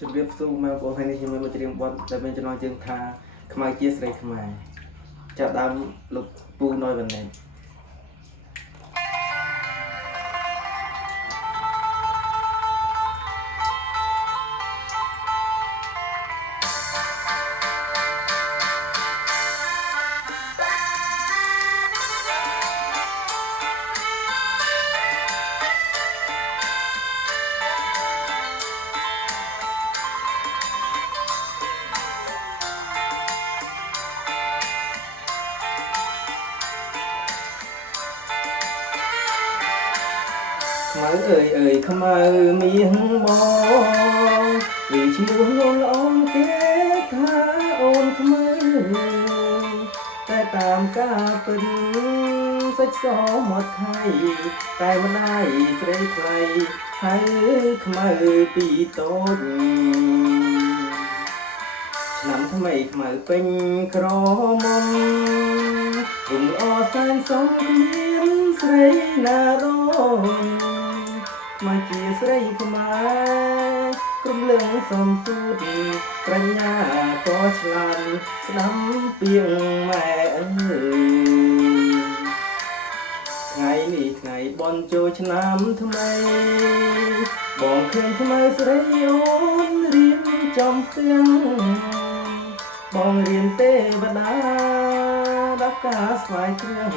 ជំរាបសួរមកបងប្អូននេះខ្ញុំមកច្រៀងបទដែលមានចំណងជើងថាខ្មែរជាស្រីខ្មែរចាប់ដើមលោកពូណយវណ្ណេខ្មៅអើយអើយខ្មៅមានបងvìឈ្មោះលោកល្អគេថាអូនខ្មៅតែតាមការពិតសាច់សមកថៃតែមិនដាយស្រីថ្លៃហើយខ្មៅពីតូចឆ្នាំថ្មីខ្មៅពេញក្រមុំរំអសែនសំមានស្រីណារមមកជាស្រីខ្មែរក្រុមលឹងសំទូតប្រាជ្ញាក៏ឆ្លាតស្ដាំពីងម៉ែអើយថ្ងៃនេះថ្ងៃបន់ចូលឆ្នាំថ្មីបងឃើញថ្មីស្រីអូនរៀនចំផ្ទាំងបងរៀនទេវតាដល់ការស្វែងគ្រឿង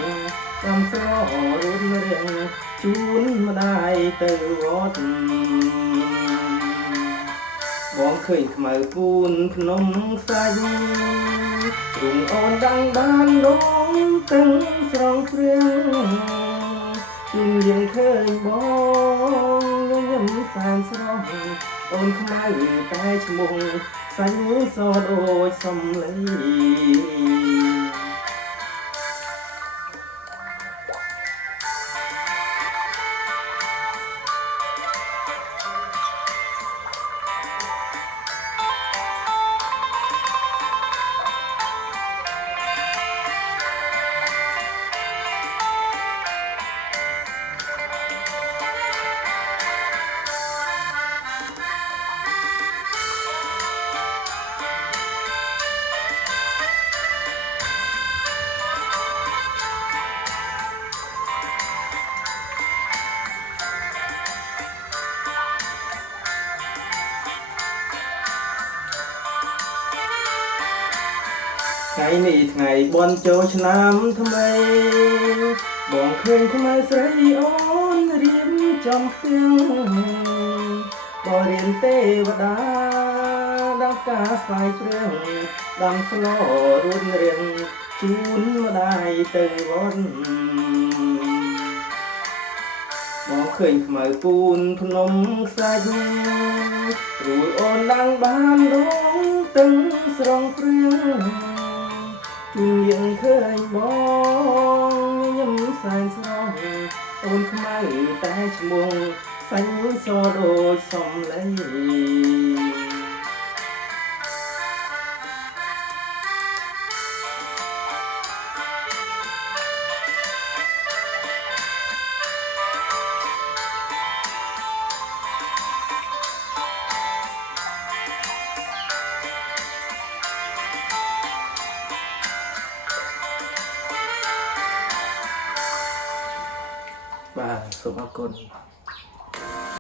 កំស្ររូបរឿងជូនម្ដាយទៅវត្តបងឃើញខ្មៅពូនភ្នំសាច់រុំអូនដាំងបានដងទាំងស្រងព្រៀងជុំលៀងឃើញបងញញឹមសែនស្រស់អូនខ្មៅតែឈ្មោះសាច់សដូចសំឡេងថ្ងៃនេះថ្ងៃបន់ចូលឆ្នាំថ្មីបងឃើញថ្មីស្រីអូនរៀបចំផ្ទាំងបងរៀនទេវតាដល់ការស្វែងជ្រឿងដាំស្លរួនរៀងជូនម្ដាយទៅវត្តបងឃើញខ្មៅពូនភ្នំខ្សាច់រួយអូនដាំងបានដងទាំងស្រងព្រៀងជុំលៀងឃើញបងញញឹមសែនស្រស់អូនខ្មៅតែឈ្មោះសាច់សដូចសំឡេងបាទសូមអរគុណ